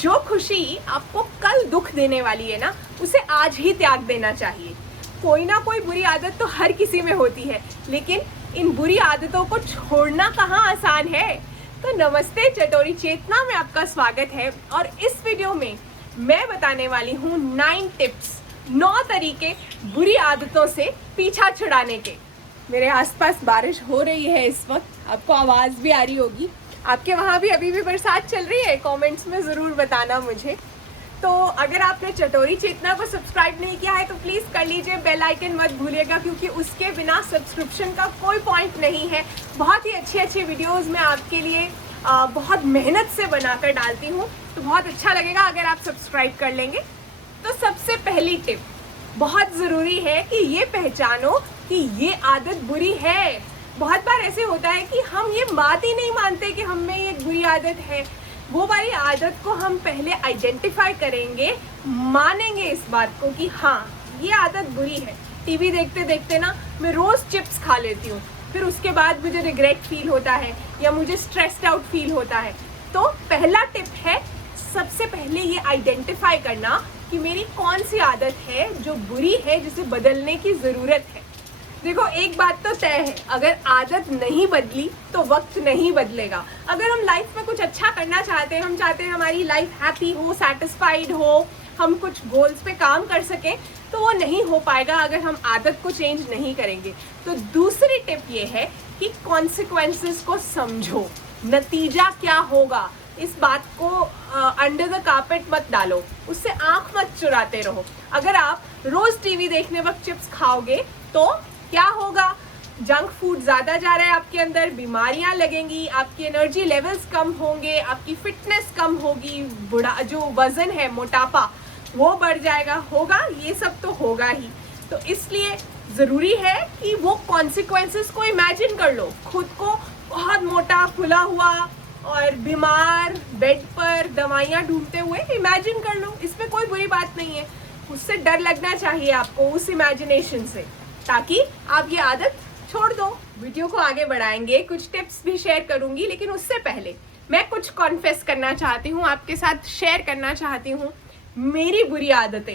जो खुशी आपको कल दुख देने वाली है ना, उसे आज ही त्याग देना चाहिए। कोई ना कोई बुरी आदत तो हर किसी में होती है, लेकिन इन बुरी आदतों को छोड़ना कहाँ आसान है। तो नमस्ते, चटोरी चेतना में आपका स्वागत है। और इस वीडियो में मैं बताने वाली हूँ 9 टिप्स, 9 तरीके बुरी आदतों से पीछा छुड़ाने के। मेरे आसपास बारिश हो रही है इस वक्त, आपको आवाज़ भी आ रही होगी। आपके वहाँ भी अभी भी बरसात चल रही है? कमेंट्स में ज़रूर बताना मुझे। तो अगर आपने चटोरी चेतना को सब्सक्राइब नहीं किया है तो प्लीज़ कर लीजिए, बेल आइकन मत भूलिएगा, क्योंकि उसके बिना सब्सक्रिप्शन का कोई पॉइंट नहीं है। बहुत ही अच्छी वीडियोस मैं आपके लिए बहुत मेहनत से बनाकर डालती हूँ, तो बहुत अच्छा लगेगा अगर आप सब्सक्राइब कर लेंगे। तो सबसे पहली टिप, बहुत ज़रूरी है कि ये पहचानो कि ये आदत बुरी है। बहुत बार ऐसे होता है कि हम ये बात ही नहीं मानते कि हम में ये बुरी आदत है। वो वाली आदत को हम पहले आइडेंटिफाई करेंगे, मानेंगे इस बात को कि हाँ ये आदत बुरी है। टीवी देखते देखते ना मैं रोज़ चिप्स खा लेती हूँ, फिर उसके बाद मुझे रिग्रेट फील होता है या मुझे स्ट्रेस्ड आउट फील होता है। तो पहला टिप है, सबसे पहले ये आइडेंटिफाई करना कि मेरी कौन सी आदत है जो बुरी है, जिसे बदलने की ज़रूरत है। देखो, एक बात तो तय है, अगर आदत नहीं बदली तो वक्त नहीं बदलेगा। अगर हम लाइफ में कुछ अच्छा करना चाहते हैं, हम चाहते हैं हमारी लाइफ हैप्पी हो, सेटिस्फाइड हो, हम कुछ गोल्स पे काम कर सकें, तो वो नहीं हो पाएगा अगर हम आदत को चेंज नहीं करेंगे। तो दूसरी टिप ये है कि कॉन्सिक्वेंसेस को समझो, नतीजा क्या होगा इस बात को अंडर द कारपेट मत डालो, उससे आंख मत चुराते रहो। अगर आप रोज टीवी देखने वक्त चिप्स खाओगे तो क्या होगा? जंक फूड ज़्यादा जा रहा है आपके अंदर, बीमारियां लगेंगी, आपकी एनर्जी लेवल्स कम होंगे, आपकी फिटनेस कम होगी, जो वज़न है, मोटापा, वो बढ़ जाएगा, होगा, ये सब तो होगा ही। तो इसलिए ज़रूरी है कि वो कॉन्सिक्वेंसेस को इमेजिन कर लो। खुद को बहुत मोटा, फुला हुआ और बीमार, बेड पर दवाइयाँ ढूंढते हुए इमेजिन कर लो, इसमें कोई बुरी बात नहीं है। उससे डर लगना चाहिए आपको, उस इमेजिनेशन से, ताकि आप ये आदत छोड़ दो। वीडियो को आगे बढ़ाएंगे, कुछ टिप्स भी शेयर करूंगी, लेकिन उससे पहले मैं कुछ कॉन्फेस करना चाहती हूँ, आपके साथ शेयर करना चाहती हूँ मेरी बुरी आदतें।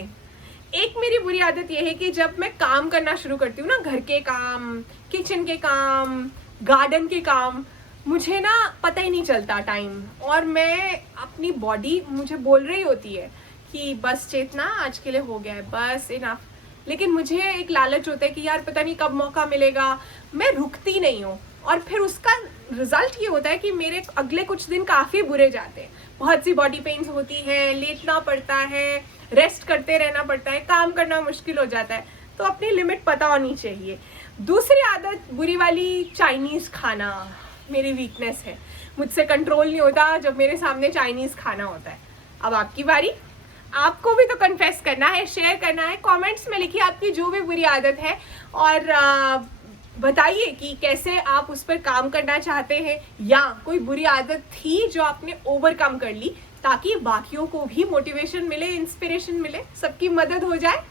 एक मेरी बुरी आदत ये है कि जब मैं काम करना शुरू करती हूँ ना, घर के काम, किचन के काम, गार्डन के काम, मुझे ना पता ही नहीं चलता टाइम, और मैं अपनी बॉडी मुझे बोल रही होती है कि बस चेतना, आज के लिए हो गया है, बस इनफ। लेकिन मुझे एक लालच होता है कि यार पता नहीं कब मौका मिलेगा, मैं रुकती नहीं हूँ। और फिर उसका रिजल्ट ये होता है कि मेरे अगले कुछ दिन काफ़ी बुरे जाते हैं। बहुत सी बॉडी पेन्स होती हैं, लेटना पड़ता है, रेस्ट करते रहना पड़ता है, काम करना मुश्किल हो जाता है। तो अपनी लिमिट पता होनी चाहिए। दूसरी आदत बुरी वाली, चाइनीज़ खाना, मेरी वीकनेस है। मुझसे कंट्रोल नहीं होता जब मेरे सामने चाइनीज़ खाना होता है। अब आपकी बारी, आपको भी तो कन्फेस करना है, शेयर करना है। कमेंट्स में लिखिए आपकी जो भी बुरी आदत है, और बताइए कि कैसे आप उस पर काम करना चाहते हैं, या कोई बुरी आदत थी जो आपने ओवरकम कर ली, ताकि बाकियों को भी मोटिवेशन मिले, इंस्पिरेशन मिले, सबकी मदद हो जाए।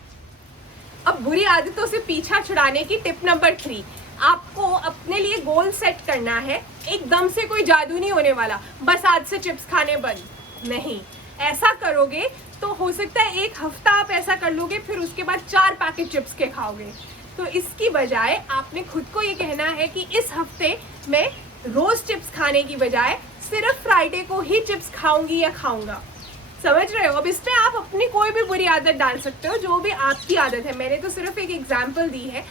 अब बुरी आदतों से पीछा छुड़ाने की टिप नंबर 3, आपको अपने लिए गोल सेट करना है। एकदम से कोई जादू नहीं होने वाला, बस आज से चिप्स खाने बंद नहीं। ऐसा करोगे तो हो सकता है एक हफ्ता आप ऐसा कर लोगे, फिर उसके बाद 4 पैकेट चिप्स के खाओगे। तो इसकी बजाय आपने खुद को ये कहना है कि इस हफ्ते मैं रोज चिप्स खाने की बजाय सिर्फ फ्राइडे को ही चिप्स खाऊंगी या खाऊंगा। समझ रहे हो? अब इसमें आप अपनी कोई भी बुरी आदत डाल सकते हो, जो भी आपकी आदत है। मैंने तो सिर्फ एक एग्जाम्पल दी है।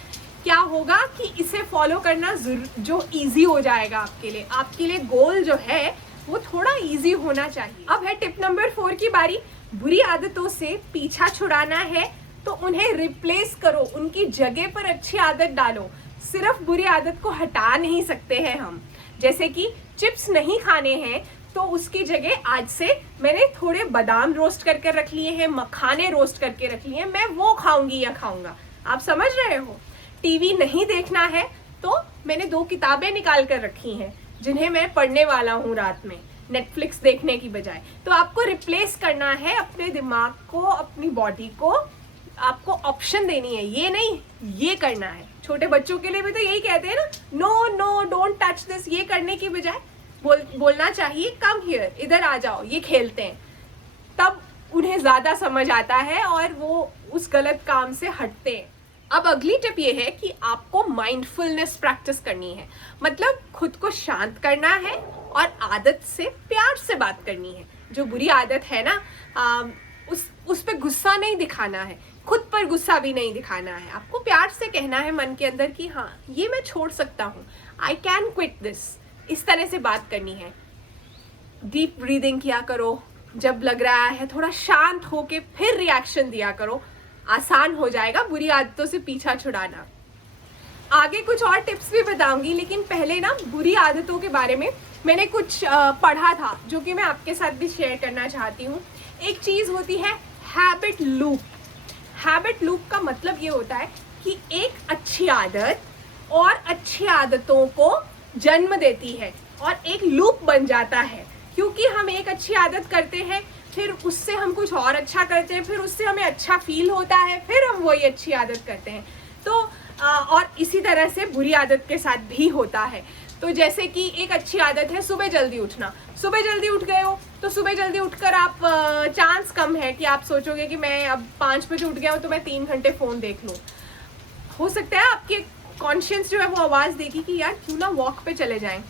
क्या होगा कि इसे फॉलो करना जो ईजी हो जाएगा आपके लिए गोल जो है वो थोड़ा इजी होना चाहिए। अब है टिप नंबर 4 की बारी। बुरी आदतों से पीछा छुड़ाना है तो उन्हें रिप्लेस करो, उनकी जगह पर अच्छी आदत डालो। सिर्फ बुरी आदत को हटा नहीं सकते हैं हम। जैसे कि चिप्स नहीं खाने हैं तो उसकी जगह आज से मैंने थोड़े बादाम रोस्ट करके रख लिए हैं, मखाने रोस्ट करके रख लिए हैं, मैं वो खाऊंगी या खाऊंगा। आप समझ रहे हो? टीवी नहीं देखना है तो मैंने 2 किताबें निकाल कर रखी हैं जिन्हें मैं पढ़ने वाला हूँ रात में, नेटफ्लिक्स देखने की बजाय। तो आपको रिप्लेस करना है अपने दिमाग को, अपनी बॉडी को, आपको ऑप्शन देनी है, ये नहीं ये करना है। छोटे बच्चों के लिए भी तो यही कहते हैं ना, no no don't touch this. ये करने की बजाय बोलना चाहिए कम हियर, इधर आ जाओ, ये खेलते हैं। ज़्यादा समझ आता है और वो उस गलत काम से हटते हैं। अब अगली टिप ये है कि आपको माइंडफुलनेस प्रैक्टिस करनी है, मतलब खुद को शांत करना है और आदत से प्यार से बात करनी है। जो बुरी आदत है ना, उस पे गुस्सा नहीं दिखाना है, खुद पर गुस्सा भी नहीं दिखाना है। आपको प्यार से कहना है मन के अंदर कि हाँ, ये मैं छोड़ सकता हूँ, आई कैन क्विट दिस। इस तरह से बात करनी है। डीप ब्रीदिंग किया करो, जब लग रहा है थोड़ा शांत होके फिर रिएक्शन दिया करो, आसान हो जाएगा बुरी आदतों से पीछा छुड़ाना। आगे कुछ और टिप्स भी बताऊंगी, लेकिन पहले ना बुरी आदतों के बारे में मैंने कुछ पढ़ा था जो कि मैं आपके साथ भी शेयर करना चाहती हूँ। एक चीज़ होती है हैबिट लूप। हैबिट लूप का मतलब ये होता है कि एक अच्छी आदत और अच्छी आदतों को जन्म देती है और एक लूप बन जाता है, क्योंकि हम एक अच्छी आदत करते हैं, फिर उससे हम कुछ और अच्छा करते हैं, फिर उससे हमें अच्छा फील होता है, फिर हम वही अच्छी आदत करते हैं। तो और इसी तरह से बुरी आदत के साथ भी होता है। तो जैसे कि एक अच्छी आदत है सुबह जल्दी उठना। सुबह जल्दी उठ गए हो तो सुबह जल्दी उठकर आप चांस कम है कि आप सोचोगे कि मैं अब 5 बजे उठ गया हूँ तो मैं 3 घंटे फ़ोन देख लूँ। हो सकता है आपके कॉन्शियस जो है वो आवाज़ देगी कि यार क्यों ना वॉक पे चले जाएं,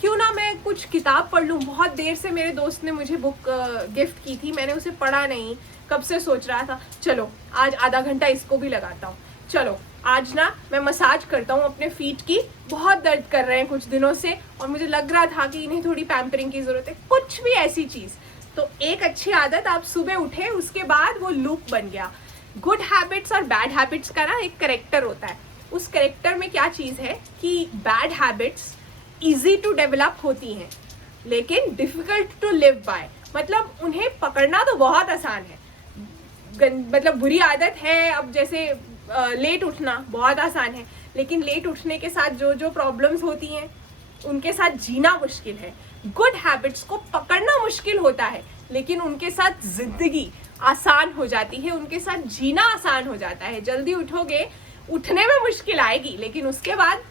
क्यों ना मैं कुछ किताब पढ़ लूँ। बहुत देर से मेरे दोस्त ने मुझे बुक गिफ्ट की थी, मैंने उसे पढ़ा नहीं, कब से सोच रहा था चलो आज आधा घंटा इसको भी लगाता हूँ। चलो आज ना मैं मसाज करता हूँ अपने फीट की, बहुत दर्द कर रहे हैं कुछ दिनों से और मुझे लग रहा था कि इन्हें थोड़ी पैम्परिंग की ज़रूरत है, कुछ भी ऐसी चीज़। तो एक अच्छी आदत आप सुबह उठे, उसके बाद वो लूप बन गया। गुड हैबिट्स और बैड हैबिट्स का ना एक करेक्टर होता है। उस करेक्टर में क्या चीज़ है कि bad habits easy to develop होती हैं लेकिन डिफ़िकल्ट टू लिव बाय, मतलब उन्हें पकड़ना तो बहुत आसान है। मतलब बुरी आदत है, अब जैसे लेट उठना बहुत आसान है, लेकिन लेट उठने के साथ जो जो प्रॉब्लम्स होती हैं उनके साथ जीना मुश्किल है। गुड हैबिट्स को पकड़ना मुश्किल होता है लेकिन उनके साथ जिंदगी आसान हो जाती है, उनके साथ जीना आसान हो जाता है। जल्दी उठोगे, उठने में मुश्किल आएगी लेकिन उसके बाद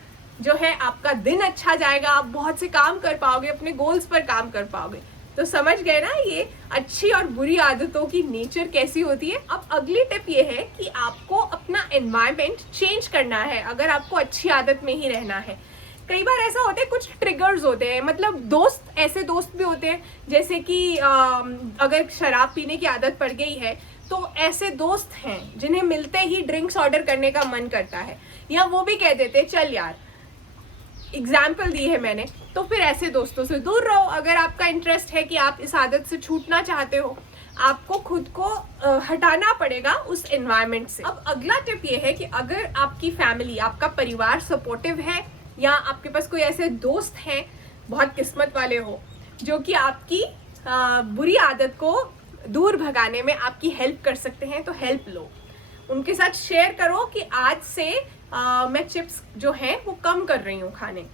जो है आपका दिन अच्छा जाएगा, आप बहुत से काम कर पाओगे, अपने गोल्स पर काम कर पाओगे। तो समझ गए ना ये अच्छी और बुरी आदतों की नेचर कैसी होती है। अब अगली टिप ये है कि आपको अपना एनवायरनमेंट चेंज करना है अगर आपको अच्छी आदत में ही रहना है। कई बार ऐसा होता है, कुछ ट्रिगर्स होते हैं, मतलब दोस्त, ऐसे दोस्त भी होते हैं जैसे कि अगर शराब पीने की आदत पड़ गई है तो ऐसे दोस्त हैं जिन्हें मिलते ही ड्रिंक्स ऑर्डर करने का मन करता है, या वो भी कह देते हैं चल यार, एग्जाम्पल दी है मैंने। तो फिर ऐसे दोस्तों से दूर रहो। अगर आपका इंटरेस्ट है कि आप इस आदत से छूटना चाहते हो, आपको खुद को हटाना पड़ेगा उस एनवायरनमेंट से। अब अगला टिप ये है कि अगर आपकी फैमिली, आपका परिवार सपोर्टिव है या आपके पास कोई ऐसे दोस्त हैं, बहुत किस्मत वाले हो, जो कि आपकी बुरी आदत को दूर भगाने में आपकी हेल्प कर सकते हैं, तो हेल्प लो। उनके साथ शेयर करो कि आज से मैं चिप्स जो हैं वो कम कर रही हूँ खाने।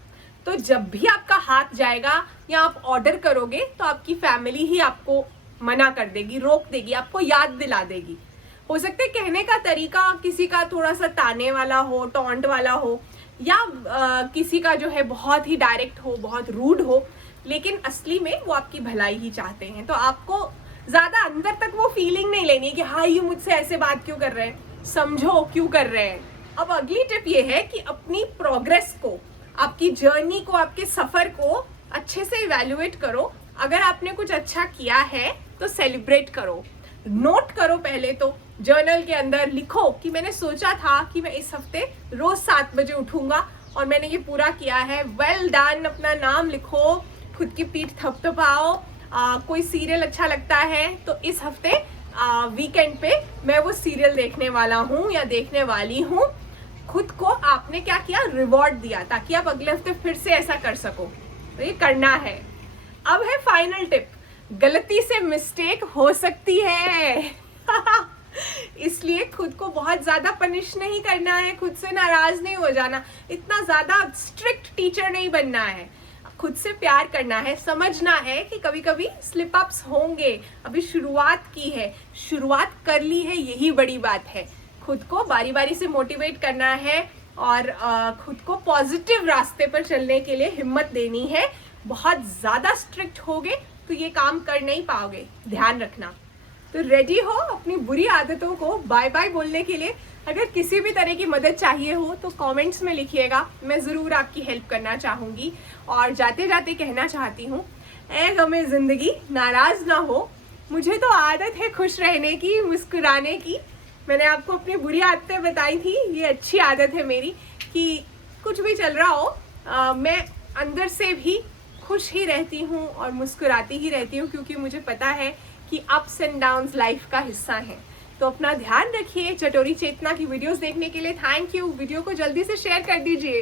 तो जब भी आपका हाथ जाएगा या आप ऑर्डर करोगे तो आपकी फैमिली ही आपको मना कर देगी, रोक देगी, आपको याद दिला देगी। हो सकता है कहने का तरीका किसी का थोड़ा सा ताने वाला हो, टॉन्ट वाला हो, या किसी का जो है बहुत ही डायरेक्ट हो, बहुत रूड हो, लेकिन असली में वो आपकी भलाई ही चाहते हैं। तो आपको ज़्यादा अंदर तक वो फीलिंग नहीं लेनी है कि हाँ ये मुझसे ऐसे बात क्यों कर रहे हैं, समझो क्यों कर रहे हैं। अब अगली टिप ये है कि अपनी प्रोग्रेस को, आपकी जर्नी को, आपके सफ़र को अच्छे से इवैल्यूएट करो। अगर आपने कुछ अच्छा किया है तो सेलिब्रेट करो, नोट करो। पहले तो जर्नल के अंदर लिखो कि मैंने सोचा था कि मैं इस हफ्ते रोज़ 7 बजे उठूंगा और मैंने ये पूरा किया है, वेल डन। अपना नाम लिखो, खुद की पीठ थपथपाओ। कोई सीरियल अच्छा लगता है तो इस हफ्ते वीकेंड पे मैं वो सीरियल देखने वाला हूँ या देखने वाली हूँ। खुद को आपने क्या किया, रिवॉर्ड दिया, ताकि आप अगले हफ्ते फिर से ऐसा कर सको। तो ये करना है। अब है फाइनल टिप, गलती से मिस्टेक हो सकती है इसलिए खुद को बहुत ज़्यादा पनिश नहीं करना है, खुद से नाराज़ नहीं हो जाना, इतना ज़्यादा स्ट्रिक्ट टीचर नहीं बनना है, खुद से प्यार करना है। समझना है कि कभी कभी स्लिप अप्स होंगे, अभी शुरुआत की है, शुरुआत कर ली है, यही बड़ी बात है। खुद को बारी बारी से मोटिवेट करना है और खुद को पॉजिटिव रास्ते पर चलने के लिए हिम्मत देनी है। बहुत ज़्यादा स्ट्रिक्ट होगे तो ये काम कर नहीं पाओगे, ध्यान रखना। तो रेडी हो अपनी बुरी आदतों को बाय बाय बोलने के लिए। अगर किसी भी तरह की मदद चाहिए हो तो कमेंट्स में लिखिएगा, मैं ज़रूर आपकी हेल्प करना चाहूँगी। और जाते जाते कहना चाहती हूँ, ऐ गमे ज़िंदगी नाराज़ ना हो, मुझे तो आदत है खुश रहने की, मुस्कुराने की। मैंने आपको अपनी बुरी आदतें बताई थी, ये अच्छी आदत है मेरी कि कुछ भी चल रहा हो मैं अंदर से भी खुश ही रहती हूँ और मुस्कुराती ही रहती हूँ, क्योंकि मुझे पता है कि अप्स एंड डाउन्स लाइफ का हिस्सा हैं। तो अपना ध्यान रखिए। चटोरी चेतना की वीडियोस देखने के लिए थैंक यू। वीडियो को जल्दी से शेयर कर दीजिए।